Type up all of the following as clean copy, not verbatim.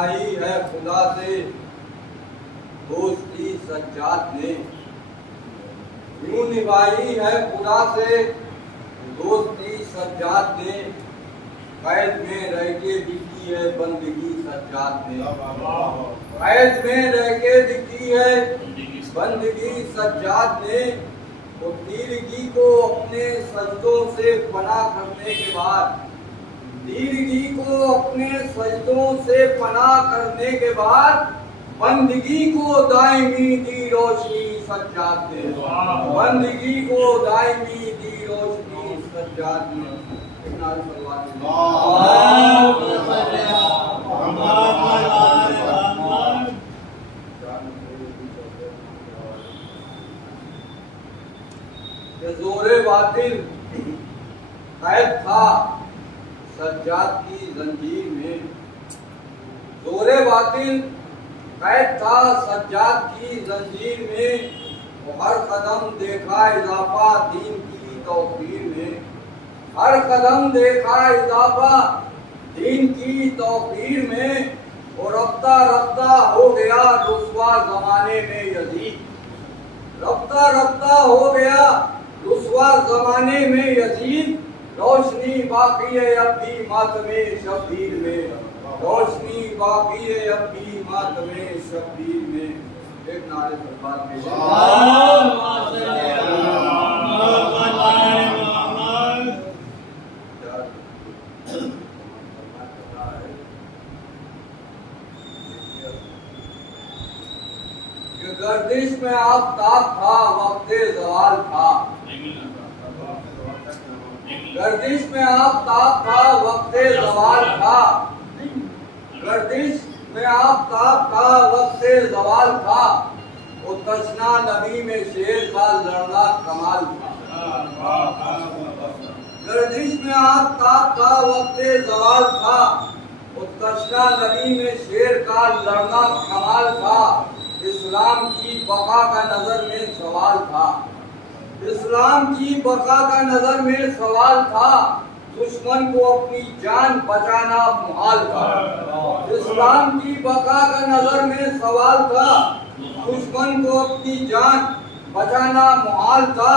نبھائی ہے خدا سے دوستی سجاد نے، یوں نبھائی ہے خدا سے دوستی سجاد نے، قید میں رہ کے بھی کی ہے بندگی سجاد نے، قید میں رہ کے بھی کی ہے بندگی سجاد نے۔ وہ تیرگی کو اپنے سجدوں سے پناہ کرنے کے بعد، تیرگی کو اپنے سجدوں سے پناہ کرنے کے بعد، بندگی کو دائمی دی روشنی سجاد نے، بندگی کو دائمی دی روشنی سجاد نے۔ زور باطل قید تھا سجاد کی زنجیر میں، زور باطل قید تھا سجاد کی زنجیر میں، وہ ہر قدم دیکھا اضافہ دین کی توقیر میں، ہر قدم دیکھا اضافہ دین کی توقیر میں، اور رفتہ رفتہ ہو گیا رسوا زمانے میں یزید، رفتہ رفتہ ہو گیا رسوا زمانے میں یزید، روشنی باقی ہے اب بھی ماتم شبیر میں، روشنی باقی ہے اب بھی ماتم شبیر میں۔ ایک نعرے پر بات گردش میں آفتاب تھا وقت زوال تھا، گردش میں آفتاب تھا وقت زوال تھا، گردش میں آفتاب تھا وقت زوال تھا، وہ تشنا نبی میں شیر کا لڑنا کمال تھا، گردش میں آفتاب تھا وقت زوال تھا، وہ تشنا نبی میں شیر کا لڑنا کمال تھا، اسلام کی بقا کا نظر میں سوال تھا، اسلام کی بقا کا نظر میں سوال تھا، دشمن کو اپنی جان بچانا محال تھا، اسلام کی بقا کا نظر میں سوال تھا، دشمن کو اپنی جان بچانا محال تھا،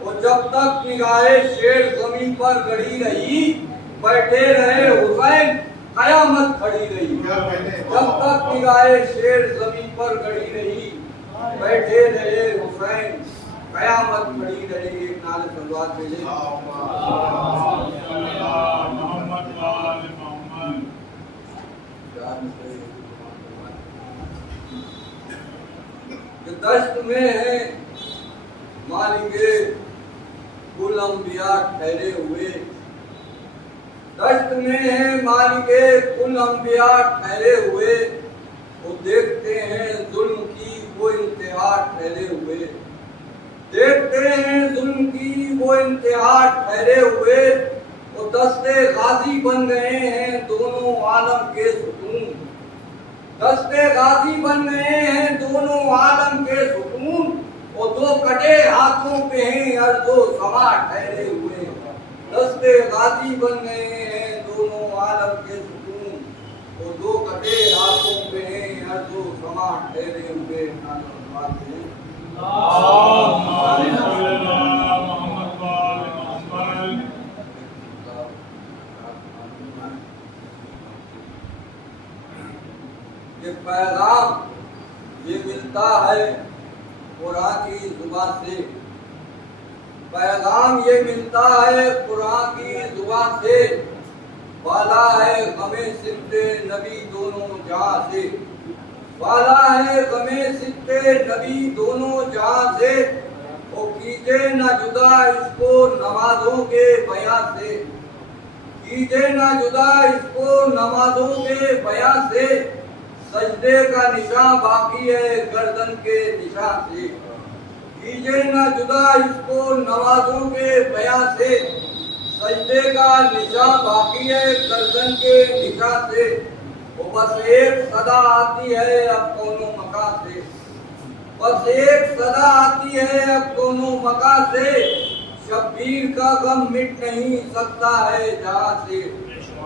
اور جب تک نگاہ شیر زمین پر گڑی رہی بیٹھے رہے حسین قیامت کھڑی رہی، جب تک نگاہ شیر زمین پر گڑی رہی بیٹھے رہے حسین قیامت کھڑی رہی۔ ایک نعرہ صلوات بھیجیں۔ دشت میں ہے مالک کل انبیاء ٹھہرے ہوئے، دشت میں ہے مالک کل انبیاء ٹھہرے ہوئے، وہ دیکھتے ہیں ظلم کی وہ انتہا ٹھہرے ہوئے، دیکھتے ہیں ظلم کی وہ انتہا ٹھہرے ہوئے، وہ دستے غازی بن گئے ہیں دونوں عالم کے ستون، دستے غازی بن گئے ہیں دونوں عالم کے ستون، وہ دو کٹے ہاتھوں پہ ہیں ارض و سما ٹھہرے ہوئے، دستے غازی بن گئے ہیں دونوں عالم کے ستون، وہ دو کٹے ہاتھوں پہ ہیں ارض و سما ٹھہرے ہوئے۔ یہ پیغام یہ ملتا ہے قرآن کی زبان سے، پیغام یہ ملتا ہے قرآن کی زبان سے، والا ہے غم صدق نبی دونوں جہاں سے، والا ہے غم صدق نبی دونوں جہاں سے، وہ کیجے نہ جدا اس کو نمازوں کے بیان سے، کیجے نہ جدا اس کو نمازوں کے بیان سے، سجدے کا نشان باقی ہے گردن کے نشان سے، کیجے نہ جدا اس کو نمازوں کے بیان سے، سجدے کا نشان باقی ہے گردن کے نشان سے، وہ بس ایک صدا آتی ہے اب کونوں مکان سے، بس ایک صدا آتی ہے اب کونوں مکان سے، شبیر کا غم مٹ نہیں سکتا ہے جہاں سے،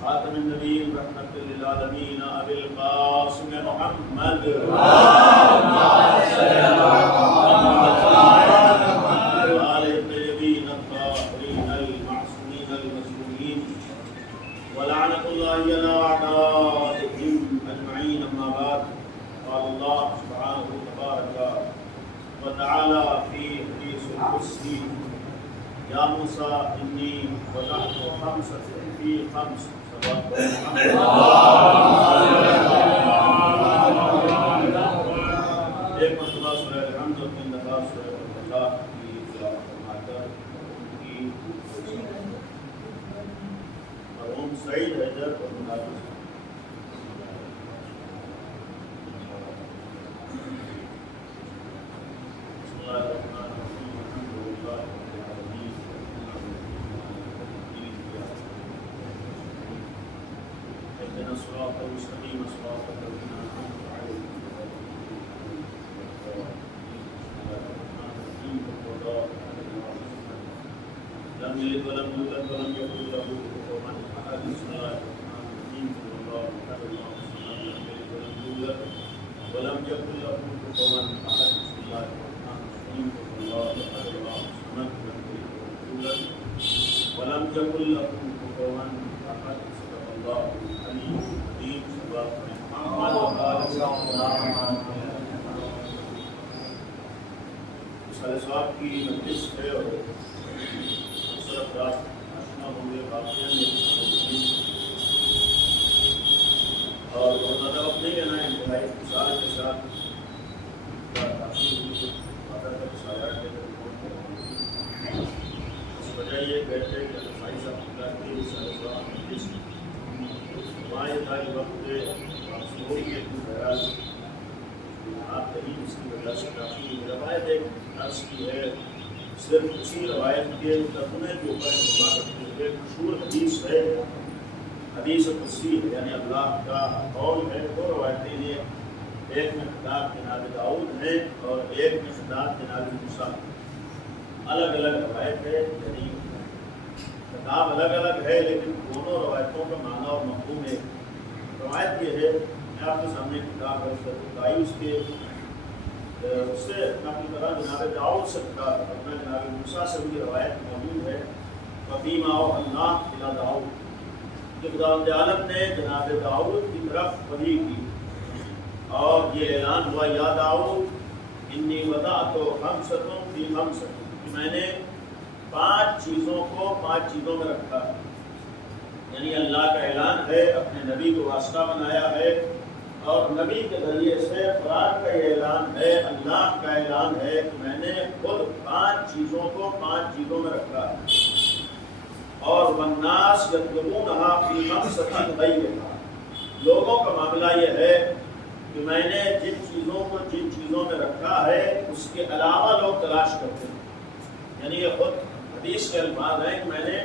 خاتم النبيين رحمة للعالمين أبي القاسم محمد وآل الطيبين الطاهرين المعصومين المظلومين ولعنة الله على أعدائهم أجمعين. أما بعد، قال الله سبحانه تبارك وتعالى في حديث القدسي: يا موسى إني وضعت خمسة في خمس. ایک مرتبہ سورہ الحمد اور تین دفعہ سورہ اللہ کی تلاوت فرما کر ان کی مرحوم سعید حیدر اور مناظر صراط المستقيم صراط الذين أنعمت عليهم لم يلد ولم يولد ولم يكن له كفوا أحد. بسم الله الرحمن الرحيم. الله أحد الله الصمد لم يلد ولم يولد ولم يكن له كفوا أحد. بسم الله الرحمن الرحيم. الله أحد الله الصمد لم يلد ولم يولد ولم يكن له كفوا أحد. صدق الله العلي العظيم. محمد وآل ثواب کی مجلس ہے اور صرف رات آشنا ہوں گے واقعہ اور زیادہ وقت نہیں لینا ہے. انتہائی مثال کے ساتھ اس وجہ یہ کہتے کہ بھائی صاحب کی مجلس ہمارے انتہائی وقت پہ مقصود کے بہرحال آپ کہیں اس کی وجہ سے کافی روایت ایک عرض کی ہے. صرف اسی روایت کے ترجمے کے اوپر اتفاق کرتے ہوئے مشہور حدیث ہے، حدیث قدسی ہے، یعنی اللہ کا قول ہے. دو روایتیں ہیں، ایک میں خطاب جناب داؤد ہے اور ایک میں خطاب جناب موسیٰ. الگ الگ روایت ہے، یعنی خطاب الگ الگ ہے لیکن دونوں روایتوں کا معنی اور مفہوم ہے. روایت یہ ہے، میں آپ کے سامنے کتاب ہے اس کے اس سے نقل کرا جناب داؤد سے کتاب اپنا جناب موسیٰ سے بھی روایت موجود ہے. وَفِيمَا أَوْحَى إِلَىٰ دَاؤد کہ خداوند عالم نے جناب داؤد کی طرف وحی کی اور یہ اعلان ہوا: یا داؤد انی وضعت خمسۃ فی خمسۃ، کہ میں نے 5 چیزوں کو 5 چیزوں میں رکھا ہے، یعنی اللہ کا اعلان ہے، اپنے نبی کو واسطہ بنایا ہے، اور نبی کے ذریعے سے قرآن کا یہ اعلان ہے، اللہ کا اعلان ہے کہ میں نے خود 5 چیزوں کو 5 چیزوں میں رکھا ہے، اور والناس یطلبونہا فی خمسۃ غیرہا، لوگوں کا معاملہ یہ ہے کہ میں نے جن چیزوں کو جن چیزوں میں رکھا ہے اس کے علاوہ لوگ تلاش کرتے ہیں، یعنی یہ خود حدیث کے الفاظ ہیں کہ میں نے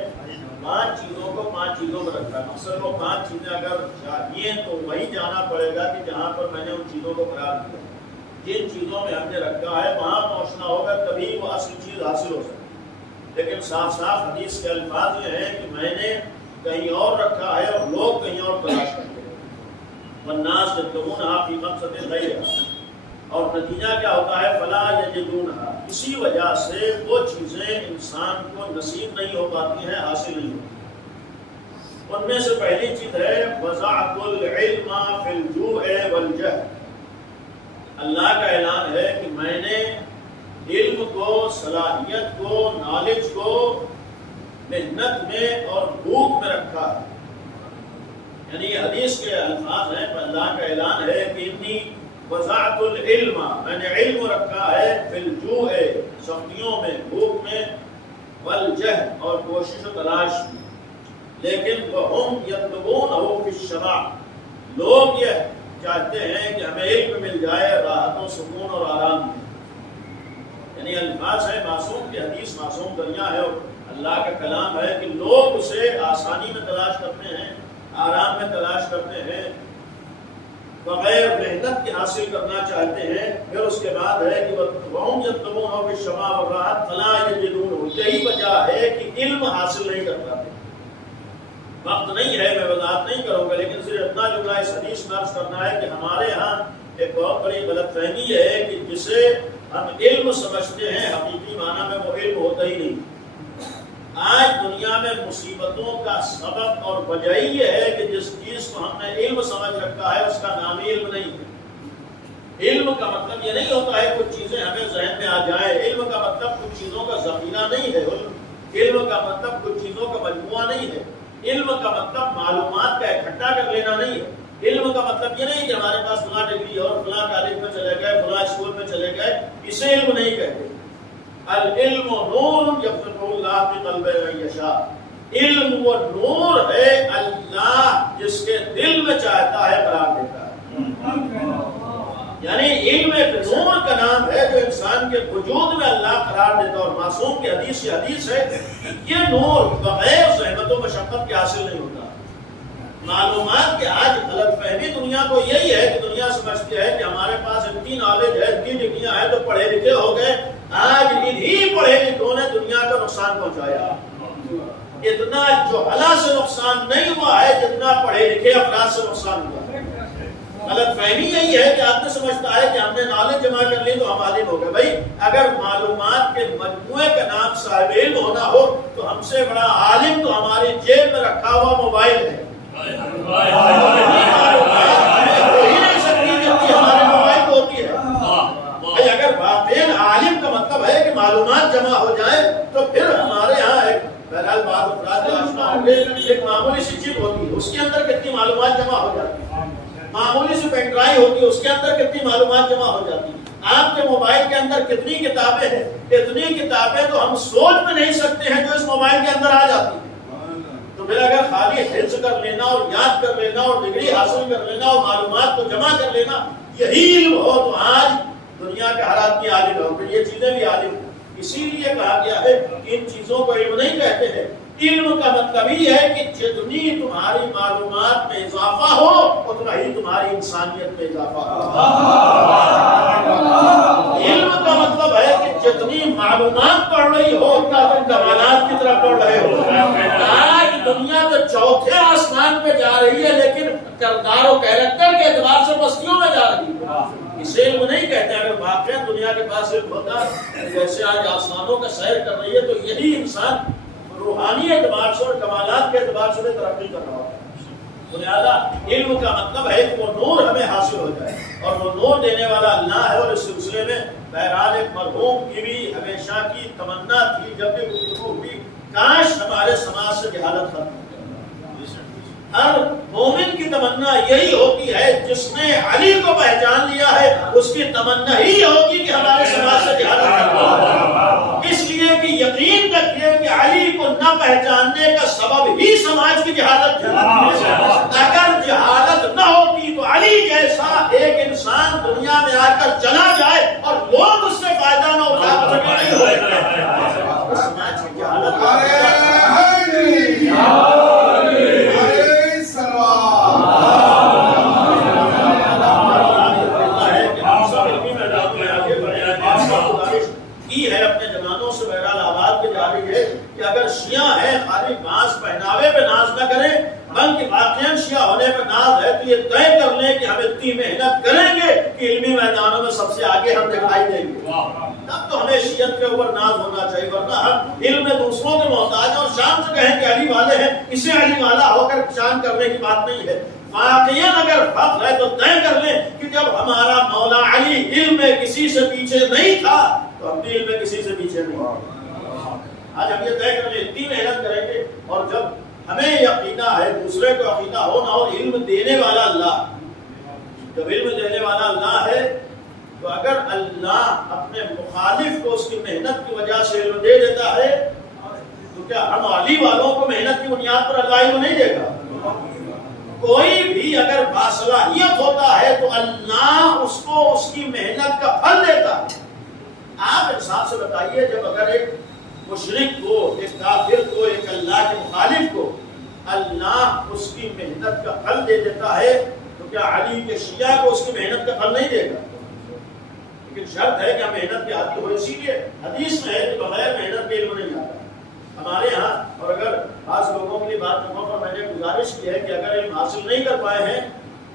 5 چیزوں کو 5 چیزوں میں رکھا ہے، مقصد وہ 5 چیزیں اگر چاہیے تو وہیں جانا پڑے گا کہ جہاں پر میں نے ان چیزوں کو قرار دیا، جن چیزوں میں ہم نے رکھا ہے وہاں پہنچنا ہوگا، تبھی وہ اصل چیز حاصل ہو سکتی ہے۔ لیکن صاف صاف حدیث کے الفاظ یہ ہیں کہ میں نے کہیں اور رکھا ہے اور لوگ کہیں اور تلاش کرتے ہیں، والناس یطلبونہا فی خمسۃ غیرہا، اور نتیجہ کیا ہوتا ہے فلا یجدونہا، اسی وجہ سے وہ چیزیں انسان کو نصیب نہیں ہو پاتی ہیں، حاصل نہیں ہوتی۔ ان میں سے پہلی چیز ہے وضعت العلم فی الجوع والجہل، اللہ کا اعلان ہے کہ میں نے علم کو، صلاحیت کو، نالج کو محنت میں اور بھوک میں رکھا ہے، یعنی یہ حدیث کے الفاظ ہیں، اللہ کا اعلان ہے کہ انی وضعت العلم، میں نے علم رکھا ہے فی الجوع، سختیوں میں، بھوک میں، والجہد، اور کوشش و تلاش میں، لیکن وہم یطلبونہ فی الشبع، لوگ یہ چاہتے ہیں کہ ہمیں علم مل جائے راحت و سکون اور آرام میں، یعنی الفاظ ہے معصوم کی حدیث، معصوم دریا ہے اور اللہ کا کلام ہے کہ لوگ اسے آسانی میں تلاش کرتے ہیں، آرام میں تلاش کرتے ہیں، بغیر محنت کے حاصل کرنا چاہتے ہیں۔ پھر اس کے بعد ہے کہ وَهُمْ يَطْلُبُونَهُ بِالشَّفَاءِ وَالرَّاحَةِ فَلَا يَجِدُونَهُ، یہی وجہ ہے کہ علم حاصل نہیں کر پاتے۔ وقت نہیں ہے، میں وضاحت نہیں کروں گا، لیکن صرف اتنا جملہ اس حدیث میں عرض کرنا ہے کہ ہمارے ہاں ایک بہت بڑی غلط فہمی ہے کہ جسے ہم علم سمجھتے ہیں حقیقی معنی میں وہ علم ہوتا ہی نہیں۔ آج دنیا میں مصیبتوں کا سبب اور وجہ یہ ہے کہ جس چیز کو ہم نے علم سمجھ رکھا ہے اس کا نام ہی علم نہیں ہے۔ علم کا مطلب یہ نہیں ہوتا ہے کچھ چیزیں ہمیں ذہن میں آ جائیں، علم کا مطلب کچھ چیزوں کا ذخیرہ نہیں ہے، علم کا مطلب کچھ چیزوں کا مجموعہ نہیں ہے، علم کا مطلب معلومات کا اکٹھا کر لینا نہیں ہے، علم کا مطلب یہ نہیں کہ ہمارے پاس فلاں ڈگری اور فلاں کالج میں چلے گئے، فلاں اسکول میں چلے گئے، اسے علم نہیں کہتے۔ العلم نور یفتحہ اللہ فی قلب من یشاء، علم وہ نور ہے اللہ جس کے دل میں چاہتا ہے قرار دیتا ہے، یعنی علم ایک نور کا نام ہے جو انسان کے وجود میں اللہ قرار دیتا ہے، اور معصوم کی حدیث یہ حدیث ہے یہ نور بغیر زحمت و مشقت کے حاصل نہیں ہوتا۔ معلومات کے آج غلط فہمی دنیا کو یہی ہے کہ دنیا سمجھتی ہے کہ ہمارے پاس اتنی نالج ہے، اتنی ڈگریاں ہیں تو پڑھے لکھے ہو گئے۔ آج انہی پڑھے لکھوں نے دنیا کا نقصان پہنچایا، اتنا جہلا سے نقصان نہیں ہوا ہے جتنا پڑھے لکھے افراد سے نقصان ہوا ہے۔ غلط فہمی یہی ہے کہ آدمی سمجھتا ہے کہ ہم نے نالج جمع کر لی تو ہم عالم ہو گئے۔ بھائی اگر معلومات کے مجموعے کا نام صاحب علم ہونا ہو تو ہم سے بڑا عالم تو ہماری جیب میں رکھا ہوا موبائل ہے، وہی نہیں سکتی جتنی ہمارے موبائل کو ہوتی ہے۔ بھائی اگر واقعی عالم کا مطلب ہے کہ معلومات جمع ہو جائے تو پھر ہمارے ہاں ایک بہرحال بعض افراد جو آشنا ہوں گے، ایک معمولی سی چپ ہوتی ہے اس کے اندر کتنی معلومات جمع ہو جاتی ہے، معمولی سی پین ڈرائیو ہوتی ہے اس کے اندر کتنی معلومات جمع ہو جاتی ہے، آپ کے موبائل کے اندر کتنی کتابیں ہیں، اتنی کتابیں تو ہم سوچ بھی نہیں سکتے ہیں جو اس موبائل کے اندر آ جاتی ہیں۔ تو پھر اگر خالی حفظ کر لینا اور یاد کر لینا اور ڈگری حاصل کر لینا اور معلومات کو جمع کر لینا یہی علم ہو تو آج دنیا کے ہر آدمی عالم ہو، پھر یہ چیزیں بھی عالم ہوں۔ اسی لیے کہا گیا ہے کہ ان چیزوں کو علم نہیں کہتے ہیں، علم کا مطلب ہی ہے کہ جتنی تمہاری معلومات میں اضافہ ہو اتنا ہی تمہاری انسانیت میں اضافہ ہو۔ علم کا مطلب ہے کہ جتنی معلومات پڑھ رہی ہو اتنا تم کمالات کی طرف پڑھ رہے ہو۔ آج دنیا تو چوتھے آسمان پہ جا رہی ہے لیکن کردار و کیریکٹر کے اعتبار سے بستیوں میں جا رہی ہے، اسے علم نہیں کہتے۔ اگر واقعی دنیا کے پاس علم ہوتا جیسے آج آسمانوں کا سیر کر رہی ہے تو یہی انسان روحانی اعتبار سے اور کمالات کے اعتبار سے ترقی کر رہا ہوتا ہے۔ لہٰذا علم کا مطلب ہے کہ وہ نور ہمیں حاصل ہو جائے، اور وہ نور دینے والا اللہ ہے، اور اس سلسلے میں بہرحال ایک مرحوم کی بھی ہمیشہ کی تمنا تھی جب بھی گفتگو ہوئی، کاش ہمارے سماج سے جہالت ختم ہو جائے۔ ہر مومن کی تمنا یہی ہوتی ہے، جس نے علی کو پہچان لیا ہے اس کی تمنا ہی ہوگی کہ ہمارے سماج سے جہالت ختم ہو جائے، اس لیے کہ یقین رکھیے کہ علی کو نہ پہچاننے کا سبب ہی سماج کی جہالت تھی۔ اگر جہالت نہ ہوتی تو علی جیسا ایک انسان دنیا میں آ کر چلا جائے اور لوگ اس سے فائدہ نہ اٹھا سکے نہیں ہوگا۔ سماج کی جہالت ہے اپنے جوانوں سے بہرحال آواز بھی جاری ہے کہ اگر شیعہ ہے خالی باس پہناوے پہ ناز نہ کریں بلکہ واقعاً شیعہ ہونے پہ ناز ہے تو یہ طے کر لیں کہ ہم اتنی محنت کریں گے کہ علمی میدانوں میں سب سے آگے ہم دکھائی دیں گے، تب تو ہمیں شیعت کے اوپر ناز ہونا چاہیے، ورنہ ہم علم میں دوسروں کے محتاج ہیں اور شان سے کہیں کہ علی والے ہیں، اسے علی والا ہو کر شان کرنے کی بات نہیں ہے۔ واقعاً اگر فخر ہے تو طے کر لیں کہ جب ہمارا مولا علی علم میں کسی سے پیچھے نہیں تھا تو ہم بھی علم میں کسی سے پیچھے نہیں۔ آج ہم یہ طے کر لیں اتنی محنت کریں گے، اور جب ہمیں یقینہ ہے دوسرے کو عقیدہ ہو نہ ہو، علم دینے والا اللہ، جب علم دینے والا اللہ ہے تو اگر اللہ اپنے مخالف کو اس کی محنت کی وجہ سے علم دے دیتا ہے تو کیا ہم علی والوں کو محنت کی بنیاد پر اللہ علم نہیں دے گا؟ کوئی بھی اگر باصلاحیت ہوتا ہے تو اللہ اس کو اس کی محنت کا پھل دیتا ہے۔ آپ انصاف سے بتائیے، جب اگر ایک مشرک کو، ایک کافر کو، ایک اللہ کے مخالف کو اللہ اس کی محنت کا پھل دے دیتا ہے تو کیا علی کے شیعہ کو اس کی محنت کا پھل نہیں دے گا؟ لیکن شرط ہے کہ ہم محنت کے عادی ہو، اسی لیے حدیث میں ہے کہ بغیر محنت کے علم نہیں آتا ہمارے ہاں۔ اور اگر بعض لوگوں کے لیے بات کروں پر میں نے گزارش کی ہے کہ اگر علم حاصل نہیں کر پائے ہیں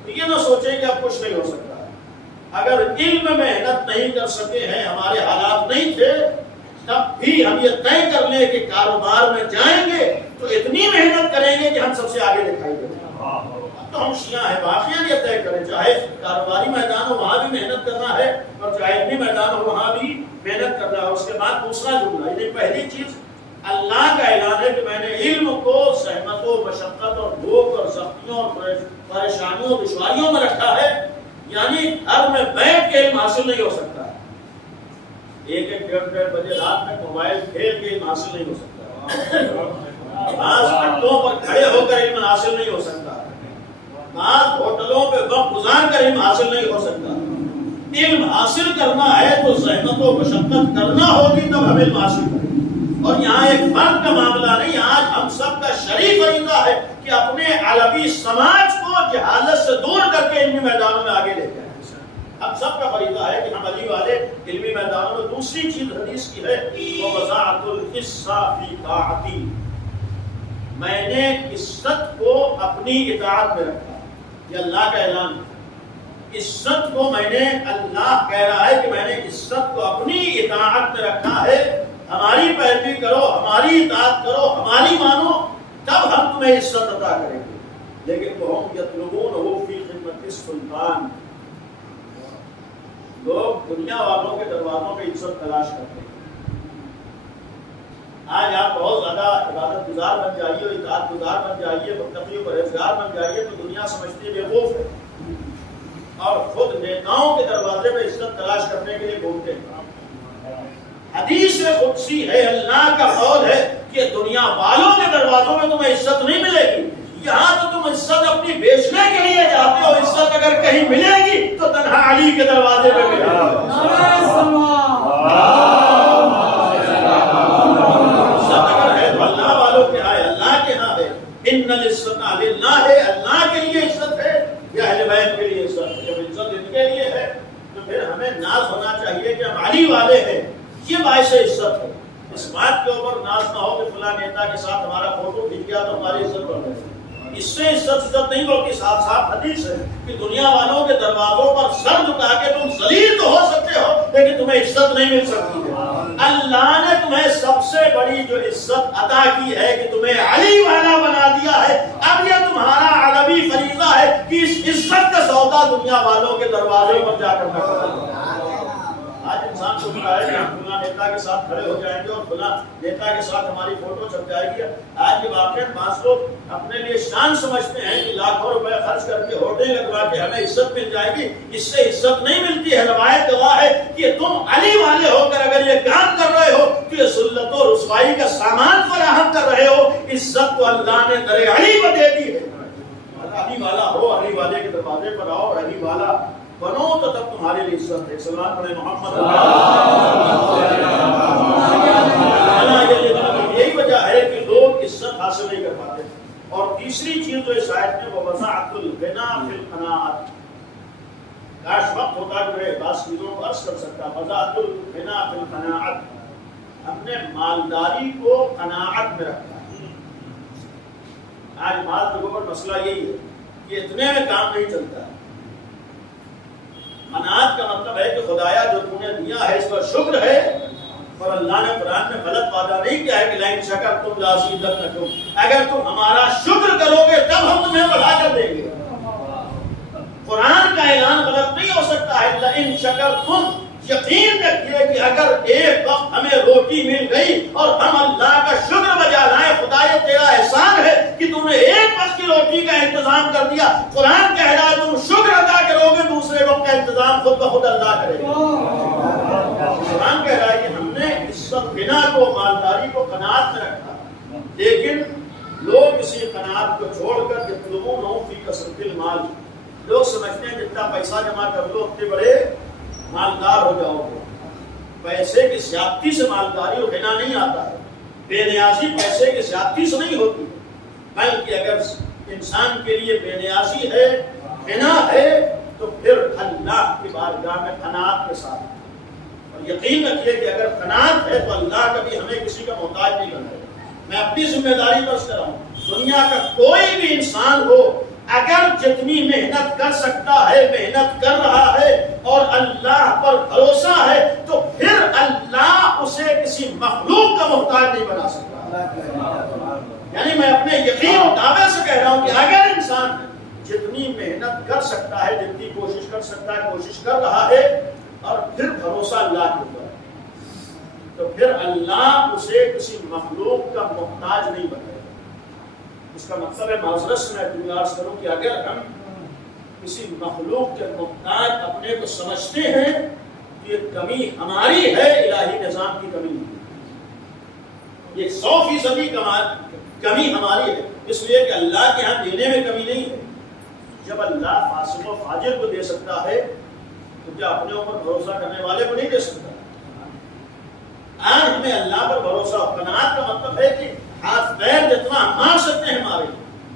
تو یہ نہ سوچیں کہ اب کچھ نہیں ہو سکتا۔ اگر علم میں محنت نہیں کر سکے ہیں، ہمارے حالات نہیں تھے، تب بھی ہم یہ طے کر لیں کہ کاروبار میں جائیں گے تو اتنی محنت کریں گے کہ ہم سب سے آگے دکھائی دیں۔ اب تو ہم شیعہ ہیں، واقعا یہ طے کریں، چاہے کاروباری میدان ہو وہاں بھی محنت کرنا ہے اور چاہے علمی میدان ہو وہاں بھی محنت کرنا ہے۔ اس کے بعد دوسرا جملہ، یعنی پہلی چیز اللہ کا اعلان ہے کہ میں نے علم کو زحمتوں، مشقت اور بھوک اور سختیوں اور پریشانیوں دشواریوں میں رکھا ہے، یعنی گھر میں بیٹھ کے علم حاصل نہیں ہو سکتا، ایک ڈیڑھ بجے رات میں موبائل کھیل کے علم حاصل نہیں ہو سکتا، بعض گھنٹوں پر کھڑے ہو کر علم حاصل نہیں ہو سکتا، بعض ہوٹلوں پہ وقت گزار کر علم حاصل نہیں ہو سکتا۔ علم حاصل کرنا ہے تو زحمت و مشقت کرنا ہوگی تب ہم علم حاصل کریں۔ اور یہاں ایک فرد کا معاملہ نہیں، آج ہم سب کا شریف فریضہ ہے کہ اپنے علوی سماج کو جہالت سے دور کر کے علمی میدانوں میں آگے لے جائیں۔ ہم سب کا فریضہ ہے کہ ہم علی والے علمی میدانوں میں۔ دوسری چیز حدیث کی ہے وَوَضَعْتُ الْقِسَّ فِي طَاعَتِي، میں نے عزت کو اپنی اطاعت میں رکھا، یہ اللہ کا اعلان ہے۔ عزت کو میں نے، اللہ کہہ رہا ہے کہ میں نے عزت کو اپنی اطاعت میں رکھا ہے، ہماری پیروی کرو، ہماری اطاعت کرو، ہماری مانو، تب ہم تمہیں عزت عطا کریں گے۔ لیکن وَهُمْ يَطْلُبُونَهُ فِي خِدْمَةِ السُّلْطَانِ، لوگ دنیا والوں کے دروازوں پہ عزت تلاش کرتے ہیں۔ آج آپ بہت زیادہ عبادت گزار بن جائیے، اطاعت گزار بن جائیے، متقی و پرہیزگار بن جائیے تو دنیا سمجھتی ہے بیوقوف ہے، اور خود نیتاؤں کے دروازے پہ عزت تلاش کرنے کے لیے گھومتے ہیں۔ حدیث قدسی ہے، اللہ کا قول ہے کہ دنیا والوں کے دروازوں میں تمہیں عزت نہیں ملے گی، یہاں تو تم عزت اپنی بیچنے کے لیے جاتے ہو، عزت اگر کہیں ملے گی تو تنہا علی کے دروازے پہ ملے گی۔ عزت اگر ہے تو اللہ والوں کے ہاں ہے، اللہ کے ہاں ہے۔ ان العزت للہ ہے، اللہ کے لیے عزت ہے یا اہل بیت کے لیے عزت ہے؟ جب عزت ان کے لیے ہے تو پھر ہمیں ناز ہونا چاہیے کہ ہم علی والے ہیں، یہ باعث عزت ہے۔ اس بات کے اوپر ناز نہ ہو کہ فلاں نیتا کے ساتھ ہمارا فوٹو کھینچ گیا تو ہماری عزت بڑھ گئی، اس سے عزت نہیں بلکہ صاف صاف حدیث ہے کہ دنیا والوں کے دروازوں پر سر جھکا کے تم ذلیل تو ہو سکتے ہو لیکن تمہیں عزت نہیں مل سکتی ہے۔ اللہ نے تمہیں سب سے بڑی جو عزت عطا کی ہے کہ تمہیں علی والا بنا دیا ہے، اب یہ تمہارا علوی فریضہ ہے کہ اس عزت کا سودا دنیا والوں کے دروازوں پر جا کر نہ کرو۔ آج انسان انسان سوچتا ہے کہ ہم فلاں نیتا کے ساتھ کھڑے ہو جائیں گے اور فلاں نیتا کے ساتھ ہماری فوٹو چھپ جائے گی. آج کے واقعہ بعض لوگ اپنے لیے شان سمجھتے ہیں کہ لاکھوں روپے خرچ کر کے ہوٹل لگوا کے ہمیں عزت مل جائے گی. اس سے عزت نہیں ملتی ہے. روایت گواہ ہے کہ تم علی والے ہو کر اگر یہ کام کر رہے ہو تو یہ ذلت و رسوائی کا سامان فراہم کر رہے ہو. عزت تو اللہ نے در علی کو دے دی ہے. علی والا ہو, علی والے کے دروازے پر آؤ, علی والا بنو تو تب تمہارے لیے عزت ہے. سلام پڑھے محمد. یہی وجہ ہے کہ لوگ عزت حاصل نہیں کر پاتے. اور تیسری چیز جو اس آیت میں ووضاعت الغنا فی القناعۃ. کاش وقت ہوتا کہ میں بعض چیزوں کو عرض کر سکتا. ووضاعت الغنا فی القناعۃ, ہم نے مالداری کو قناعت میں رکھا. آج بعض لوگوں پر مسئلہ یہی ہے کہ اتنے میں کام نہیں چلتا. قناعت کا مطلب ہے کہ خدایا جو تم نے دیا ہے اس پر شکر ہے. اور اللہ نے قرآن میں غلط وعدہ نہیں کیا ہے کہ لئن شکرتم لأزیدنکم, اگر تم ہمارا شکر کرو گے تب ہم تمہیں بڑھا کر دیں گے. قرآن کا اعلان غلط نہیں ہو سکتا ہے. لئن شکرتم, یقین رکھیے کہ اگر ایک وقت ہمیں روٹی مل گئی اور ہم اللہ کا شکر بجا لائیں, خدا یہ تیرا احسان ہے کہ تم نے ایک وقت کی روٹی کا انتظام کر دیا. قرآن کہہ رہا ہے تم شکر ادا کرو گے, دوسرے وقت کا انتظام خود بخود اللہ کرے گا. قرآن کہہ رہا ہے کہ ہم نے عزت بنا کو, مالداری کو قناعت میں رکھا. لیکن لوگ اسی قناعت کو چھوڑ کر یطلبون فی کثرۃ المال, لوگ سمجھتے ہیں جتنا پیسہ جمع کر لو اتنے بڑے مالدار ہو جاؤ گے. پیسے کی زیادتی سے مالداری اور غنا نہیں آتا ہے. بے نیازی پیسے کی زیادتی سے نہیں ہوتی, بلکہ اگر انسان کے لیے بے نیازی ہے, غنا ہے, تو پھر اللہ کی بارگاہ میں قناعت کے ساتھ. اور یقین رکھیے کہ اگر قناعت ہے تو اللہ کبھی ہمیں کسی کا محتاج نہیں بنائے. میں اپنی ذمہ داری پر کر رہا ہوں. دنیا کا کوئی بھی انسان ہو, اگر جتنی محنت کر سکتا ہے محنت کر رہا ہے اور اللہ پر بھروسہ ہے, تو پھر اللہ اسے کسی مخلوق کا محتاج نہیں بنا سکتا. یعنی میں اپنے یقین و دعوے سے کہہ رہا ہوں کہ اگر انسان جتنی محنت کر سکتا ہے, جتنی کوشش کر سکتا ہے, کوشش کر رہا ہے, اور پھر بھروسہ اللہ کے اوپر, تو پھر اللہ اسے کسی مخلوق کا محتاج نہیں بنائے. اس کا مطلب ہے معذرت سے میں گزارش کروں کہ اگر ہم کسی مخلوق کے محتاج اپنے کو سمجھتے ہیں تو یہ کمی ہماری ہے, الہی نظام کی کمی نہیں. یہ 100% کمی ہماری ہے, اس لیے کہ اللہ کے ہاں دینے میں کمی نہیں ہے. جب اللہ فاسق و فاجر کو دے سکتا ہے تو کیا اپنے اوپر بھروسہ کرنے والے کو نہیں دے سکتا؟ آج ہمیں اللہ پر بھروسہ. قناعت کا مطلب ہے کہ ہاتھ پیر جتنا مار سکتے ہیں ہمارے,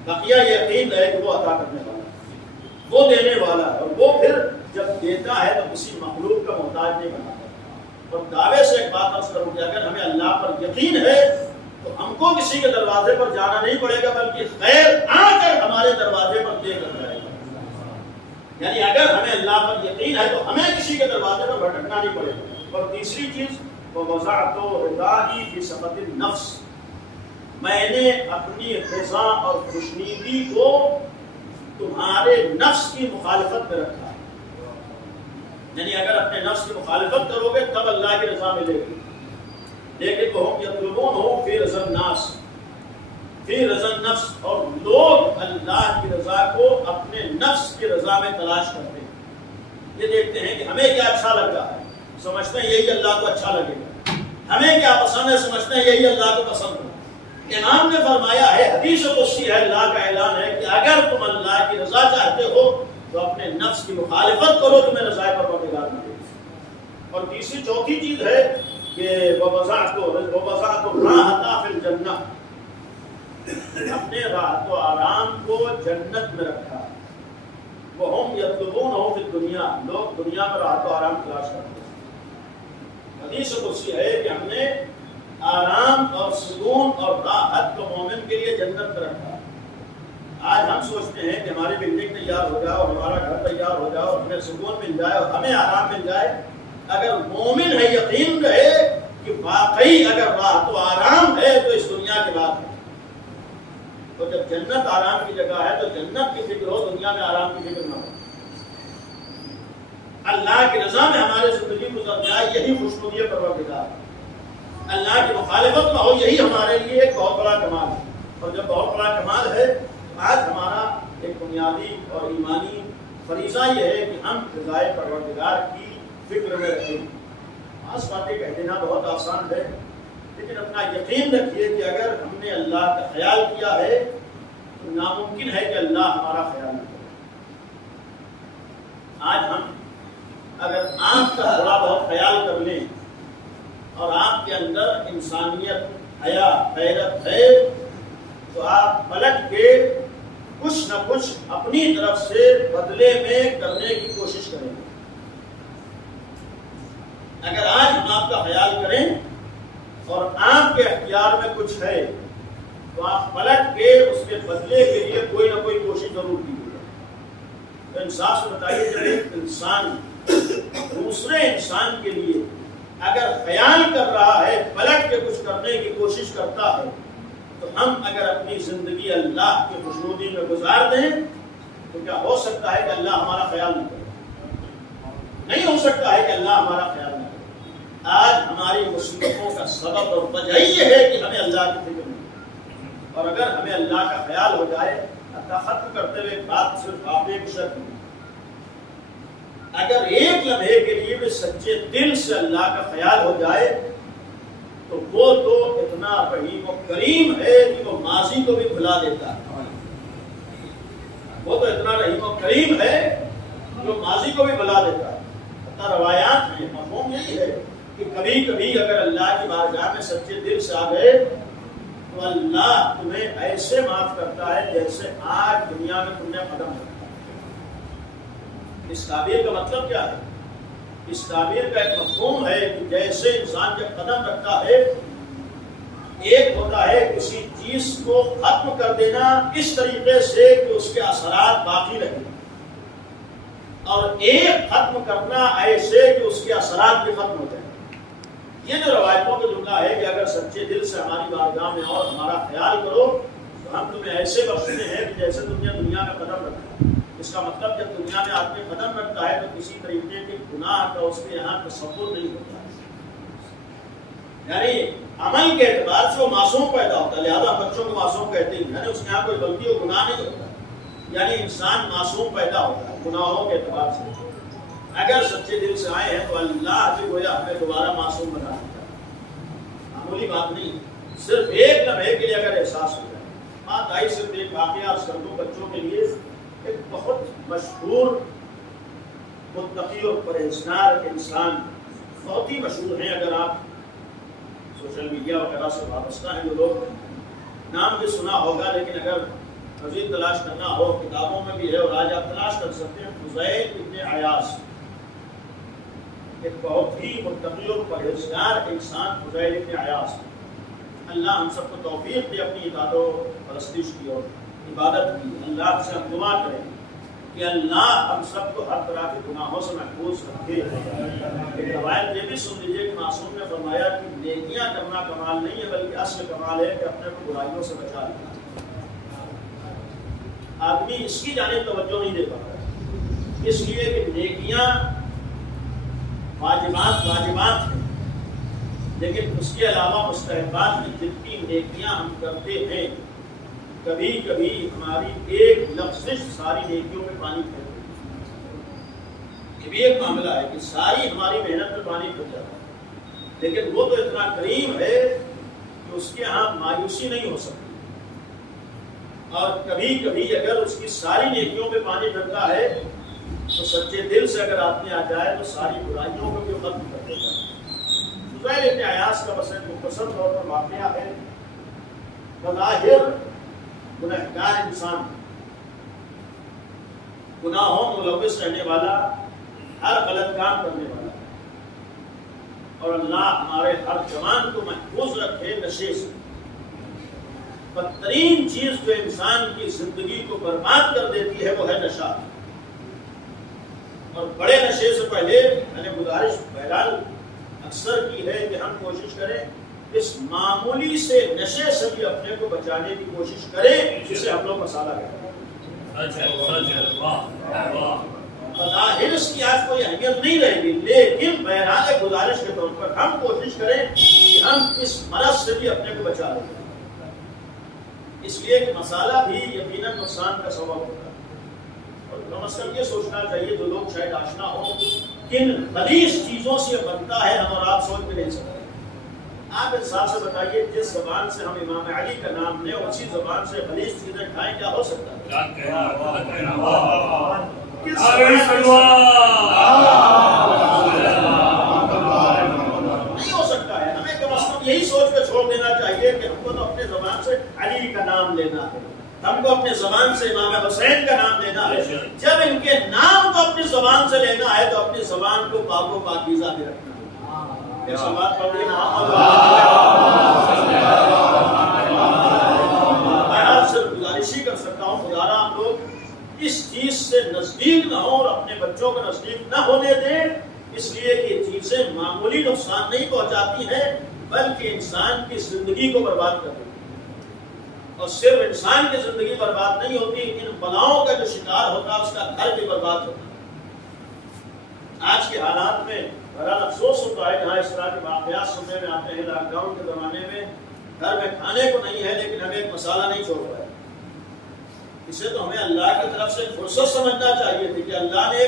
بقیہ یہ یقین رہے کہ وہ عطا کرنے والا ہے, وہ دینے والا ہے, اور وہ پھر جب دیتا ہے تو کسی مخلوق کا محتاج نہیں بناتا. اور دعوے سے ایک بات عرض کروں کہ اگر ہمیں اللہ پر یقین ہے تو ہم کو کسی کے دروازے پر جانا نہیں پڑے گا, بلکہ خیر آ کر ہمارے دروازے پر دے کر جائے گا. یعنی اگر ہمیں اللہ پر یقین ہے تو ہمیں کسی کے دروازے پر بھٹکنا نہیں پڑے گا. اور تیسری چیز ووضعت رضائی فی سخط النفس, میں نے اپنی رضا اور خوشنودی کو تمہارے نفس کی مخالفت میں رکھا. یعنی اگر اپنے نفس کی مخالفت کرو گے تب اللہ کی رضا ملے گی. لیکن وہ یطلبون فی رضا الناس, فی رضا النفس, اور لوگ اللہ کی رضا کو اپنے نفس کی رضا میں تلاش کرتے ہیں. یہ دیکھتے ہیں کہ ہمیں کیا اچھا لگ رہا ہے, سمجھتے ہیں یہی اللہ کو اچھا لگے گا. ہمیں کیا پسند ہے, سمجھتے ہیں یہی اللہ کو پسند ہے. امام نے فرمایا ہے, حدیث قدسی ہے, اللہ کا اعلان ہے کہ اگر تم اللہ کی رضا چاہتے ہو تو اپنے نفس کی مخالفت کرو, تمہیں رضا پروردگار ملے گی. اور تیسری چوتھی چیز ہے کہ ووضعت الراحۃ فی الجنہ, اپنے راحت و آرام کو جنت میں رکھا. وہم یطلبونہ فی الدنیا, لوگ دنیا میں راحت و آرام تلاش کرتے ہیں. حدیث قدسی ہے کہ ہم نے آرام اور سکون اور راحت کو مومن کے لیے جنت میں رکھا. آج ہم سوچتے ہیں کہ ہماری بلڈنگ تیار ہو جائے اور ہمارا گھر تیار ہو جائے اور ہمیں سکون مل جائے اور ہمیں آرام مل جائے. اگر مومن ہے یقین رہے کہ واقعی اگر راحت و آرام ہے تو اس دنیا کے بعد ہے. تو جب جنت آرام کی جگہ ہے تو جنت کی فکر ہو, دنیا میں آرام کی فکر نہ ہو. اللہ کی رضا میں ہماری زندگی گزر جائے، یہی خوشنودی پروردگار ہے۔ اللہ کی مخالفت نہ ہو، یہی ہمارے لیے ایک بہت بڑا کمال ہے۔ اور جب بہت بڑا کمال ہے تو آج ہمارا ایک بنیادی اور ایمانی فریضہ یہ ہے کہ ہم رضائے پروردگار کی فکر میں رہیں۔ بعض باتیں کہہ دینا بہت آسان ہے، لیکن اپنا یقین رکھیے کہ اگر ہم نے اللہ کا خیال کیا ہے تو ناممکن ہے کہ اللہ ہمارا خیال نہ کرے۔ آج ہم اگر آپ کا تھوڑا بہت خیال کر لیں اور آپ کے اندر انسانیت، حیا، غیرت ہے تو آپ پلٹ کے کچھ نہ کچھ اپنی طرف سے بدلے میں کرنے کی کوشش کریں گے۔ اگر آج ہم آپ کا خیال کریں اور آپ کے اختیار میں کچھ ہے تو آپ پلٹ کے اس کے بدلے کے لیے کوئی نہ کوئی کوشش ضرور کیجیے۔ تو انصاف سے بتائیے، جب ایک انسان دوسرے انسان کے لیے اگر خیال کر رہا ہے، پلٹ کے کچھ کرنے کی کوشش کرتا ہے، تو ہم اگر اپنی زندگی اللہ کی خوشنودی میں گزار دیں تو کیا ہو سکتا ہے کہ اللہ ہمارا خیال نہ کرے؟ نہیں ہو سکتا ہے کہ اللہ ہمارا خیال نہ کرے۔ آج ہماری مصیبتوں کا سبب اور وجہ یہ ہے کہ ہمیں اللہ کی فکر نہیں، اور اگر ہمیں اللہ کا خیال ہو جائے، ختم کرتے ہوئے بات صرف آپ ایک شرط ہے، اگر ایک لمحے کے لیے بھی سچے دل سے اللہ کا خیال ہو جائے تو وہ تو اتنا رحیم و کریم ہے کہ وہ ماضی کو بھی بھلا دیتا ہے۔ وہ تو اتنا رحیم و کریم ہے کہ وہ ماضی کو بھی بھلا دیتا ہے۔ روایات میں مفہوم یہی ہے کہ کبھی کبھی اگر اللہ کی بارگاہ میں سچے دل سے آ گئے تو اللہ تمہیں ایسے معاف کرتا ہے جیسے آج دنیا میں تم نے قدم رکھا۔ اس تعبیر کا مطلب کیا ہے؟ اس تعبیر کا ایک مفہوم ہے کہ جیسے انسان جب قدم رکھتا ہے، ایک ہوتا ہے کسی چیز کو ختم کر دینا اس طریقے سے کہ اس کے اثرات باقی رہیں، اور ایک ختم کرنا ایسے کہ اس کے اثرات بھی ختم ہو جائیں۔ یہ جو روایتوں کا جملہ ہے کہ اگر سچے دل سے ہماری بارگاہ میں اور ہمارا خیال کرو تو ہم تمہیں ایسے بخشتے ہیں کہ جیسے تم نے دنیا میں قدم رکھا۔ اس کا مطلب جب دنیا میں آدمی قدم رکھتا ہے تو کسی طریقے کے گناہ کا اس کے یہاں تصور نہیں ہوتا، یعنی عمل کے اعتبار سے وہ معصوم پیدا ہوتا ہے، لہذا بچوں کو معصوم کہتے ہیں، یعنی اس کے یہاں کوئی غلطی و گناہ نہیں ہوتا، یعنی انسان معصوم پیدا ہوتا ہے گناہوں کے اعتبار سے۔ اگر سچے دل سے آئے ہیں تو اللہ بھی گویا ہمیں دوبارہ معصوم بنا دیتا ہے۔ معمولی بات نہیں، صرف ایک لمحے کے لیے اگر احساس ہو جائے۔ بات آئی صرف ایک واقعہ عرض کر دوں بچوں کے لیے۔ ایک بہت مشہور متقی اور پرہیزگار انسان، بہت ہی مشہور ہیں، اگر آپ سوشل میڈیا وغیرہ سے وابستہ ہیں جو لوگ، نام بھی سنا ہوگا، لیکن اگر مزید تلاش کرنا ہو کتابوں میں بھی ہے اور آج آپ تلاش کر سکتے ہیں۔ فضیل ابن عیاض، ایک بہت ہی متقی اور پرہیزگار انسان فضیل ابن عیاض۔ اللہ ہم سب کو توفیق دے اپنی اطاعت و پرستش کی اور عبادت کی۔ اللہ سے ہم دعا کریں کہ اللہ ہم سب کو ہر طرح کے گناہوں سے محفوظ رکھے۔ ایک روایت یہ بھی سن لیجیے کہ معصوم نے فرمایا کہ نیکیاں کرنا کمال نہیں ہے، بلکہ اصل کمال ہے کہ اپنے کو برائیوں سے بچا لینا۔ آدمی اس کی جانب توجہ نہیں دے پاتا، اس لیے کہ نیکیاں واجبات ہیں، لیکن اس کے علاوہ مستحبات میں جتنی نیکیاں ہم کرتے ہیں، کبھی کبھی ہماری ایک لفظش ساری نیکیوں میں پانی پھیر دیتی ہے۔ یہ بھی ایک معاملہ ہے کہ ساری ہماری محنت میں پانی پھر جاتا ہے، لیکن وہ تو اتنا کریم ہے کہ اس کے یہاں مایوسی نہیں ہو سکتی، اور کبھی کبھی اگر اس کی ساری نیکیوں میں پانی پھرتا ہے تو سچے دل سے اگر آدمی آ جائے تو ساری برائیوں کو بھی ختم کر دیتا ہے۔ فضیل ابن عیاض کا بس ایک مختصر طور پر واقعہ ہے۔ بظاہر گنہگار انسان، گناہوں میں ملوث رہنے والا، ہر غلط کام کرنے والا، اور اللہ ہمارے ہر جوان کو محفوظ رکھے نشے سے۔ بدترین چیز جو انسان کی زندگی کو برباد کر دیتی ہے وہ ہے نشہ، اور بڑے نشے سے پہلے میں نے گزارش بہرحال اکثر کی ہے کہ ہم کوشش کریں اس معمولی سے نشے سے بھی اپنے کو بچانے کی کوشش کریں جسے ہم لوگ مسالہ کہتے ہیں۔ بظاہر اس کی آج کوئی اہمیت نہیں رہے گی، لیکن بہرحال ایک گزارش کے طور پر ہم کوشش کریں کہ ہم اس مرض سے بھی اپنے کو بچا لیں، اس لیے کہ مسالہ بھی یقیناً نقصان کا سبب ہوتا ہے۔ اور کم از کم یہ سوچنا چاہیے جو لوگ شاید آشنا ہوں کن خبیث چیزوں سے بنتا ہے ہم اور آپ سوچ بھی نہیں سکتے۔ آپ انصاف سے بتائیے جس زبان سے ہم امام علی کا نام لیں اسی زبان سے خبیث چیزیں کھائیں، کیا ہو سکتا ہے؟ نہیں ہو سکتا ہے۔ ہمیں کم از کم یہی سوچ کے چھوڑ دینا چاہیے کہ ہم کو تو اپنے زبان سے علی کا نام لینا ہے، ہم کو اپنے زبان سے امام حسین کا نام لینا ہے۔ جب ان کے نام کو اپنی زبان سے لینا ہے تو اپنی زبان کو پاک و پاکیزہ بھی رکھنا ہے۔ ایک سوال پڑھیے میں صرف گزارش ہی کر سکتا ہوں خدارا ہم لوگ اس چیز سے نزدیک نہ ہوں اور اپنے بچوں کو نزدیک نہ ہونے دیں، اس لیے کہ یہ چیزیں معمولی نقصان نہیں پہنچاتی ہیں بلکہ انسان کی زندگی کو برباد کر دیتی ہیں۔ اور صرف انسان کی زندگی برباد نہیں ہوتی، ان بلاؤں کا جو شکار ہوتا ہے اس کا گھر بھی برباد ہوتا ہے۔ آج کے حالات میں بڑا افسوس ہوتا ہے جہاں اس طرح کے واقعات سننے میں آتے ہیں۔ لاک ڈاؤن کے زمانے میں گھر میں کھانے کو نہیں ہے لیکن ہمیں ایک مسالہ نہیں چھوڑ پایا۔ اسے تو ہمیں اللہ کی طرف سے فرصت سمجھنا چاہیے تھی کہ اللہ نے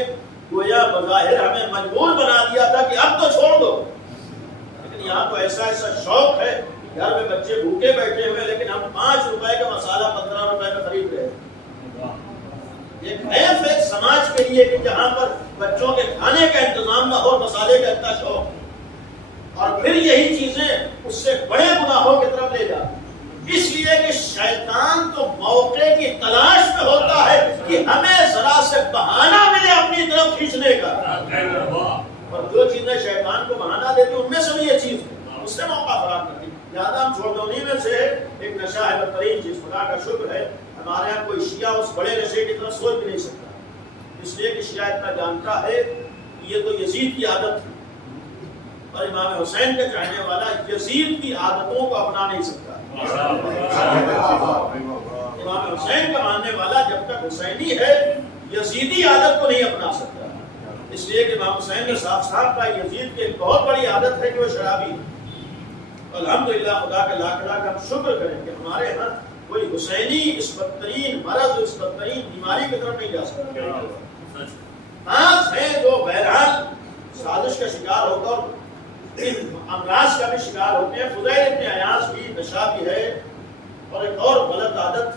گویا بظاہر ہمیں مجبور بنا دیا تھا کہ اب تو چھوڑ دو، لیکن یہاں تو ایسا شوق ہے، گھر میں بچے بھوکے بیٹھے ہوئے لیکن ہم 5 روپے کا مسالہ 15 روپے کا خرید رہے ہیں۔ ایک حیف ہے سماج کے لیے کہ جہاں پر بچوں کے کھانے کا انتظام نہ ہو، مسالے کا اتنا شوق، اور پھر یہی چیزیں اس سے بڑے گناہوں کی طرف لے جاتی۔ اس لیے کہ شیطان تو موقع کی تلاش میں ہوتا ہے کہ ہمیں ذرا سے بہانہ ملے اپنی طرف کھینچنے کا، اور جو چیزیں شیطان کو بہانہ دیتی ان میں سے بھی یہ چیز ہے، اس سے موقع فراہم کرتی۔ لہٰذا ہم چھوڑ دو، میں سے ایک نشہ ہے بدترین چیز، خدا کا شکر ہے ہمارے یہاں کوئی شیعہ اس بڑے نشے کی طرف سوچ بھی نہیں سکتا، اس لیے کہ شیعہ اتنا جانتا ہے کہ یہ تو یزید کی عادت تھی، اور امام حسین کا چاہنے والا یزید کی عادتوں کو اپنا نہیں سکتا۔ امام حسین کا ماننے والا جب تک حسینی ہے یزیدی عادت کو نہیں اپنا سکتا، اس لیے کہ امام حسین نے صاف کہا یزید کی ایک بہت بڑی عادت ہے کہ وہ شرابی ہے۔ الحمدللہ خدا کا لاکھ لاکھ ہم شکر کریں کہ ہمارے ہاں کوئی حسینی اس بدترین مرض، اس بدترین بیماری کی طرف نہیں جا سکتا۔ بعض ہیں جو بہرحال سازش کا شکار ہوتا اور ان امراض کا بھی شکار ہوتے ہیں۔ فضیل ابن عیاض بھی نشہ بھی ہے، اور ایک اور غلط عادت